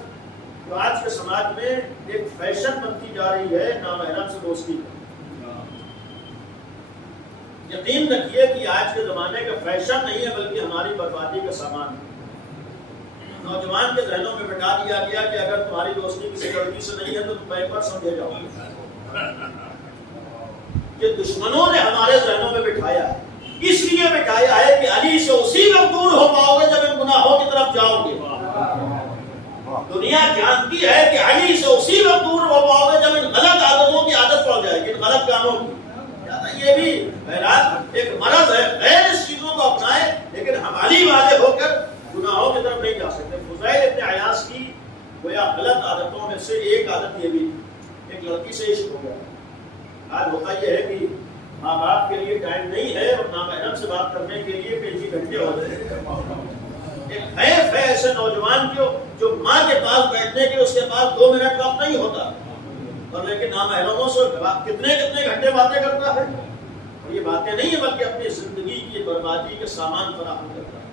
جو آج کے سماج میں ایک فیشن بنتی جا رہی ہے، نامحرم سے دوستی کا۔ یقین رکھیے کہ آج کے زمانے کا فیشن نہیں ہے بلکہ ہماری بربادی کا سامان ہے۔ نوجوان کے ذہنوں میں بٹھا دیا گیا کہ اگر تمہاری دوستی کسی لڑکی سے نہیں ہے تو تم بیک پر سمجھے جاؤ گے۔ یہ دشمنوں نے ہمارے ذہنوں میں بٹھایا ہے، اس لیے بٹھایا ہے کہ علی سے اسی وقت دور ہو پاؤ گے جب ان گناہوں کی طرف جاؤ گے۔ دنیا جانتی ہے کہ علی سے اسی وقت دور ہو پاؤ گے جب ان غلط عادتوں کی عادت پڑ جائے گی، ان غلط کاموں کی۔ یہ بھی بہرحال ایک مرض ہے، غیر اس چیزوں کو اپنائے لیکن ہم علی والے ہو کر گناہوں کی طرف نہیں جا سکتے۔ فضیل ابن عیاض کی گویا غلط عادتوں میں سے ایک عادت یہ بھی تھی، ایک لڑکی سے عشق ہو گیا۔ آج ہوتا یہ ہے کہ ماں باپ کے لیے ٹائم نہیں ہے اور نامحرم سے بات کرنے کے لیے کئی گھنٹے ہوتے ہیں۔ ایک حیف ہے ایسے نوجوان کو جو ماں کے پاس بیٹھنے کے اس کے پاس 2 منٹ وقت نہیں ہوتا، اور لیکن نامحرموں سے کتنے گھنٹے باتیں کرتا ہے۔ اور یہ باتیں نہیں ہیں بلکہ اپنی زندگی کی بربادی کے سامان فراہم کرتا ہے۔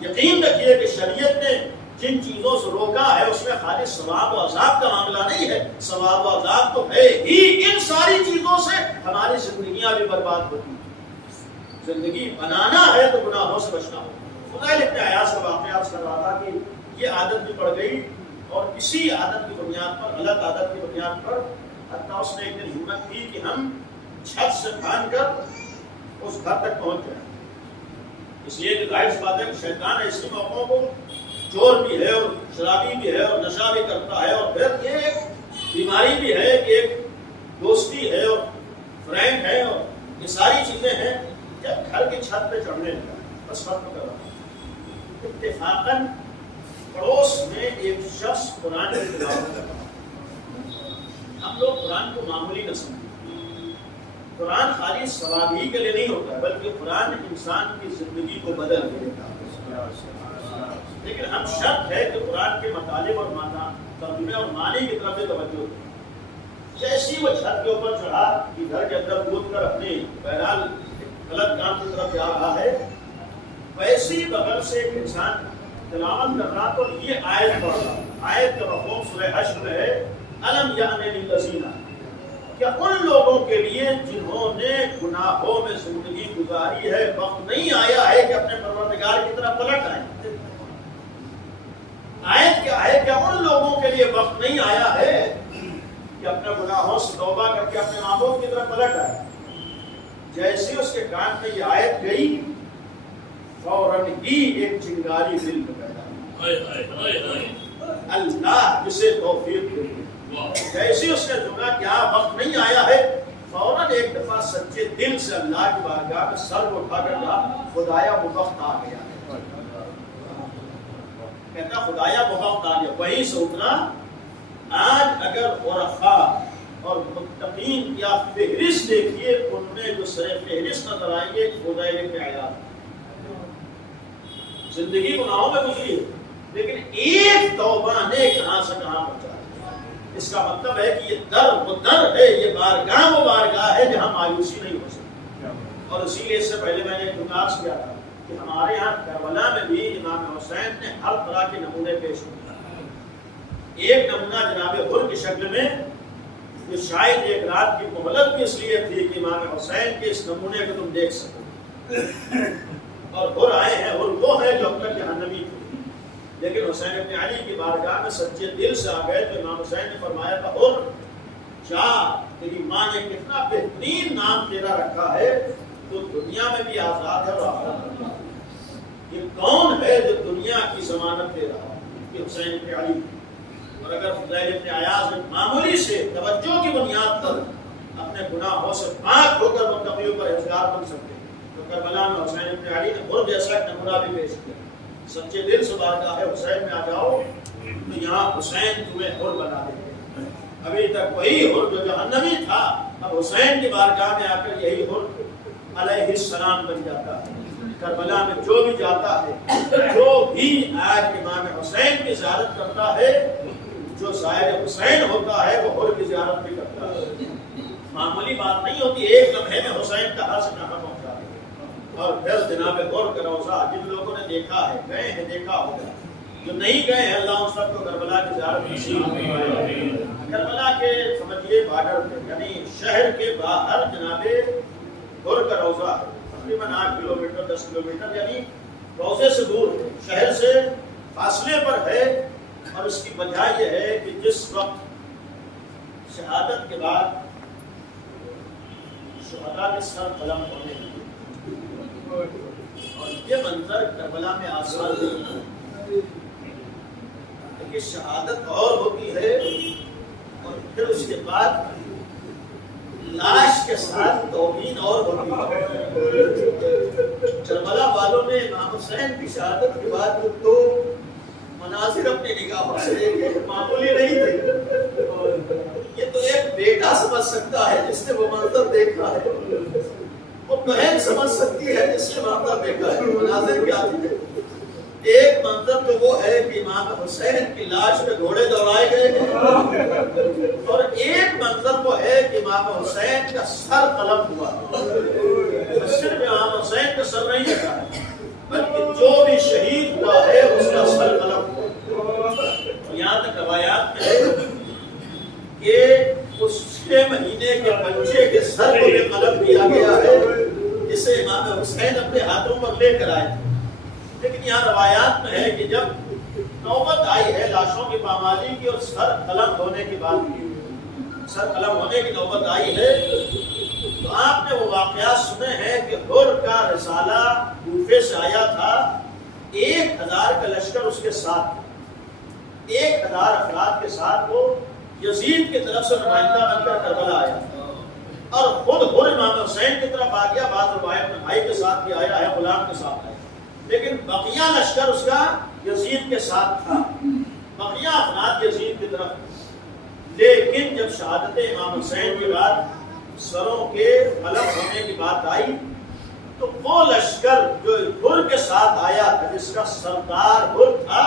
یقین رکھیے کہ شریعت نے جن چیزوں سے روکا ہے اس میں خالی ثواب و عذاب کا معاملہ نہیں ہے، ثواب و عذاب تو ہے ہی، ان ساری چیزوں سے ہماری زندگیاں بھی برباد ہوتی ہیں۔ زندگی بنانا ہے تو گناہوں سے بچنا ہو۔ فضیل ابن عیاض کا واقعہ کر رہا تھا کہ یہ عادت بھی پڑ گئی، اور اسی عادت کی بنیاد پر، غلط عادت کی بنیاد پر، حتیٰ اس نے ایک دن ہمت کی کہ ہم چھت سے پھاند کر اس گھر تک پہنچ گئے۔ اس لیے کہ ظاہر سی بات ہے کہ شیطان ایسے موقعوں کو چور بھی ہے اور شرابی بھی ہے اور نشہ بھی کرتا ہے، اور پھر یہ ایک بیماری بھی ہے کہ ایک دوستی ہے اور فرینڈ ہے اور یہ ساری چیزیں ہیں۔ جب گھر کی چھت پہ چڑھنے لگا، بس ختم کر رہا، اتفاقاً پڑوس میں ایک شخص قرآن کی تلاوت کر رہا۔ ہم لوگ قرآن کو معمولی نہ سمجھیں، قرآن خالی ثواب ہی کے لیے نہیں ہوتا ہے، بلکہ قرآن انسان کی زندگی کو بدل دیتا ہے۔ لیکن ہم شرط ہے کہ قرآن کے مطالب اور ترجمے اور معنی کی طرف توجہ دیں۔ جیسی وہ چھت کے اوپر چڑھا کہ گھر کے اندر کود کر اپنے بہرحال غلط کام کی طرف جا رہا ہے، ویسی بغل سے ایک انسان تلاوت کر رہا تو یہ آیت پڑھ رہا۔ آیت کا مفہوم سورہ حشر میں ہے، الم یعن للذین، کیا ان لوگوں کے لیے جنہوں نے گناہوں میں زندگی گزاری ہے وقت نہیں آیا ہے کہ اپنے پروردگار کی طرف پلٹ آئیں؟ آیت کیا ہے؟ کیا ان لوگوں کے لیے وقت نہیں آیا ہے کہ اپنے گناہوں سے توبہ کر کے اپنے معبود کی طرف پلٹ آئے؟ جیسے اس کے کان میں یہ آیت گئی، فوراً ہی ایک چنگاری دل میں پیدا ہوئی۔ اللہ جسے توفیق دے، جیسے اس نے سنا کیا وقت نہیں آیا ہے، فوراً ایک دفعہ سچے دل سے اللہ کی بارگاہ میں سر اٹھا کر کہا، خدایا وہ وقت آ گیا ہے۔ کہتا خدایا وہ وقت آ گیا۔ وہیں سے اتنا آج اگر عرفاء اور متقین یا فہرست دیکھیے، ان میں جو سر فہرست نظر آئیں گے خدائے کے آیات، زندگی گناہوں میں گزری ہے لیکن ایک توبہ نے کہاں سے کہاں پہنچا۔ اس کا مطلب ہے کہ یہ در وہ در ہے، یہ بارگاہ وہ بارگاہ ہے جہاں مایوسی نہیں ہو سکتی۔ اور اسی لیے اس سے پہلے میں نے ایک گزارش کیا تھا کہ ہمارے یہاں کربلا میں بھی امام حسین نے ہر طرح کے نمونے پیش کیے۔ ایک نمونہ جناب حر کی شکل میں، یہ شاید ایک رات کی مہلت بھی اس لیے تھی کہ امام حسین کے اس نمونے کو تم دیکھ سکو۔ اور حر آئے ہیں، حر وہ ہے جو اب تک جہنمی تھے، لیکن حسین ابن علی کی بارگاہ میں سچے دل سے آ گئے تو امام حسین نے فرمایا تھا، حر جا، تیری ماں نے کتنا بہترین نام تیرا رکھا ہے، تو دنیا میں بھی آزاد ہے اور آخرت میں۔ یہ کون ہے جو دنیا کی ضمانت دے رہا ہے؟ کہ حسین ابن علی۔ اور اگر فضیل ابن عیاض معمولی سے توجہ کی بنیاد پر اپنے گناہوں سے پاک ہو کر متقیوں پر پرہیزگار بن سکتے تو کربلا میں حسین ابن علی نے حر جیسا ایک نمونہ بھی پیش کیا۔ سچے دل سے بارگاہ حسین میں آ جاؤ تو یہاں حسین تمہیں حر بنا دیں گے۔ ابھی تک وہی حر جو جہنمی تھا، اب حسین کی بارگاہ میں آ کر یہی حر علیہ السلام بن جاتا ہے۔ کربلا میں جو بھی جاتا ہے، جو بھی آج امام حسین کی زیارت کرتا ہے، جو زائر حسین ہوتا ہے وہ حر کی زیارت بھی کرتا ہے۔ معمولی بات نہیں ہوتی، ایک لمحے میں حسین کہاں سے کہاں پہنچا دے۔ اور پھر جناب حر کا روضہ، جن لوگوں نے دیکھا ہے، گئے ہیں، دیکھا ہوگا، جو نہیں گئے ہیں اللہ ان سب کو کربلا کی زیارت نصیب فرمائے۔ کربلا کے سمجھیے بارڈر پہ، یعنی شہر کے باہر جناب حر کا روضہ ہے، تقریباً 8 کلومیٹر 10 کلومیٹر، یعنی روضے سے دور ہے، شہر سے فاصلے پر ہے۔ اور اس کی وجہ یہ ہے کہ جس وقت شہادت کے بعد شہداء کے سر قلم ہونے لگے، اور یہ منظر کربلا میں آسان نہیں، لیکن شہادت اور ہوتی ہے، اور پھر اس کے بعد لاش کے ساتھ توہین اور ہوتی ہے۔ کربلا والوں نے امام حسین کی شہادت کے بعد تو مناظر اپنی نگاہوں سے دیکھے، معمولی نہیں تھے۔ یہ تو ایک بیٹا سمجھ سکتا ہے جس نے وہ منظر دیکھا ہے، وہ بہن سمجھ سکتی ہے جس نے منظر دیکھا ہے۔ مناظر کیا تھے؟ ایک منظر تو وہ ہے کہ امام حسین کی لاش پہ گھوڑے دوڑائے گئے ہیں، اور ایک منظر وہ ہے کہ امام حسین کا سر قلم ہوا۔ صرف امام حسین کا سر نہیں لگا ہے، بلکہ جو بھی شہید ہوا ہے اس کا سر قلم ہوا۔ یہاں تک روایات میں ہے کہ اس 6 مہینے کے بچے کے سر کو بھی قلم کیا گیا ہے، جسے امام حسین اپنے ہاتھوں پر لے کر آئے تھے۔ لیکن یہاں روایات میں ہے کہ جب نوبت آئی ہے لاشوں کی پامالی کی اور سر قلم ہونے کی بات کی، سر قلم ہونے کی نوبت آئی ہے، تو آپ نے وہ واقعات سنے ہیں کہ حر کا رسالہ کوفے سے آیا تھا، 1000 کا لشکر اس کے ساتھ، 1000 افراد کے ساتھ وہ یزید کی طرف سے نمائندہ بن کر کربلا آیا، اور خود حر امام حسین کی طرف آ گیا۔ بعض روایت میں بھائی کے ساتھ بھی آیا ہے، غلام کے ساتھ آیا، لیکن بقیہ لشکر اس کا یزید کے ساتھ تھا، بقیہ افراد یزید کی طرف۔ لیکن جب شہادت امام حسین کے بعد سروں کے قلم ہونے کی بات آئی تو وہ لشکر جو ہر کے ساتھ آیا تھا، جس کا سردار ہر تھا،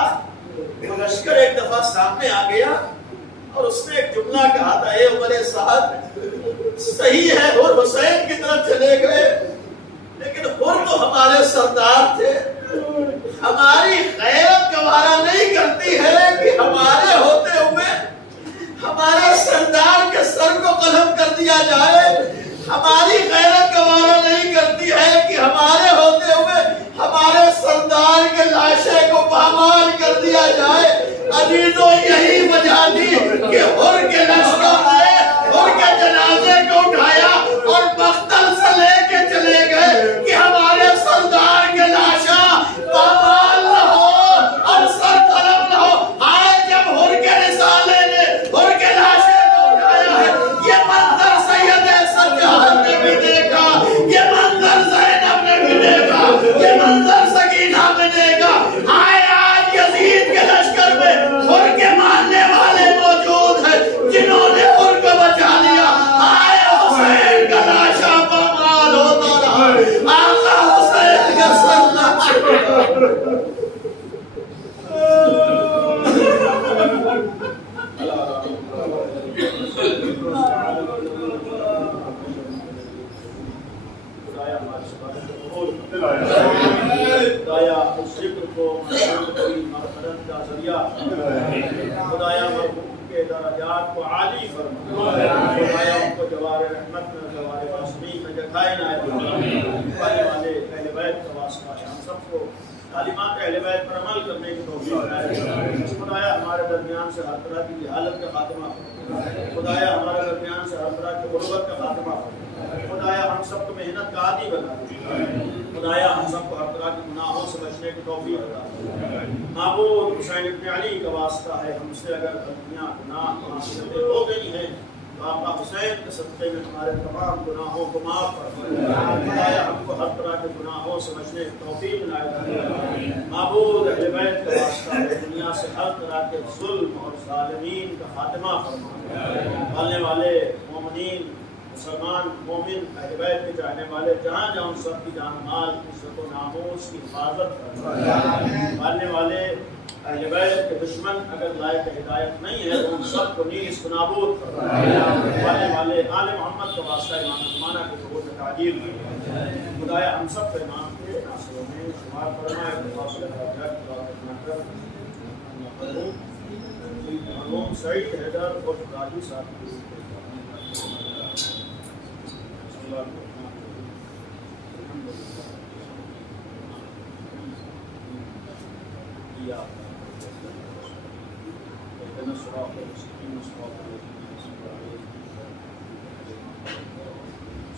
وہ لشکر ایک دفعہ سامنے آ گیا اور اس نے ایک جملہ کہا تھا، اے عمر سعد صحیح ہے ہر حسین کی طرف چلے گئے، لیکن ہر تو ہمارے سردار تھے، ہماری غیرت گوارا نہیں کرتی ہے کہ ہمارے ہوتے ہوئے ہمارے سردار کے سر کو قلم کر دیا جائے، ہماری غیرت گوارا نہیں کرتی ہے کہ ہمارے ہوتے ہوئے ہمارے سردار کے لاشے کو پامال کر دیا جائے۔ عزیزو یہی وجہ تھی کہ ہر کے لشکر نے ہر کے جنازے کو اٹھایا اور مقتل سے لے کے چلے گئے کہ ہمارے سردار کے لاشا پامال نہ ہو اور سر قلم نہ ہو۔ آج جب ہر کے رسالے نے ہر کے لاشے کو اٹھایا ہے، یہ منظر سید سجاد نے بھی دیکھا، یہ منظر زینب نے بھی دیکھا، یہ منظر سکینہ نے دیکھا۔ آئے آج یزید کے لشکر میں ہر کے ماننے والے موجود ہیں جنہوں نے ہر کو بچا لیا۔ آئے حسین کا لاشا پامال ہوتا رہا، آقا حسین کا سر خدایا اس ذکر کو مرحمت کا ذریعہ، خدایا مرحوم کے درجات کو عالی فرما، خدایا ان کو جوار رحمت میں جوار واسمی میں جگہ عنایت فرما۔ والے اہل بیت کا واسطہ ہے، ہم سب کو تعلیمات اہل بیت پر عمل کرنے کی توفیق عنایت فرما۔ خدایا ہمارے درمیان سے ہر طرح کی جہالت کا خاتمہ فرما، خدایا ہمارے درمیان سے ہر طرح کی غربت کا خاتمہ فرما، خدایا ہم سب کو محنت کا عادی بنا دے، خدایا ہم سب کو ہر طرح کے گناہوں سے بچنے کی توفیق عطا فرما۔ معبود حسین ابن علی کا واسطہ ہے، ہم سے اگر غلطیاں گناہ معصیتیں ہو گئی ہیں تو آقا حسین کے صدقے میں ہمارے تمام گناہوں کو معاف فرما۔ خدایا ہم کو ہر طرح کے گناہوں سے بچنے کی توفیق عنایت فرما۔ معبود اہل بیت کا واسطہ ہے، دنیا سے ہر طرح کے ظلم اور ظالمین کا خاتمہ فرما۔ پالنے والے مومنین مسلمان مومن اہل بیت کے چاہنے والے جہاں جہاں سب کی جان مال عزت و ناموس کی حفاظت فرما۔ پالنے والے اہل بیت کے دشمن اگر لائق ہدایت نہیں ہے تو ان سب کو نیست نابود فرما۔ پالنے والے آل محمد کا واسطہ امام زمانہ کے ثبوت میں تعجیل فرما۔ خدایا ہم سب کے امام کے ناصروں میں شمار فرمائے، فاصلہ درجات مرحوم سعید حیدر اور راجی صاحب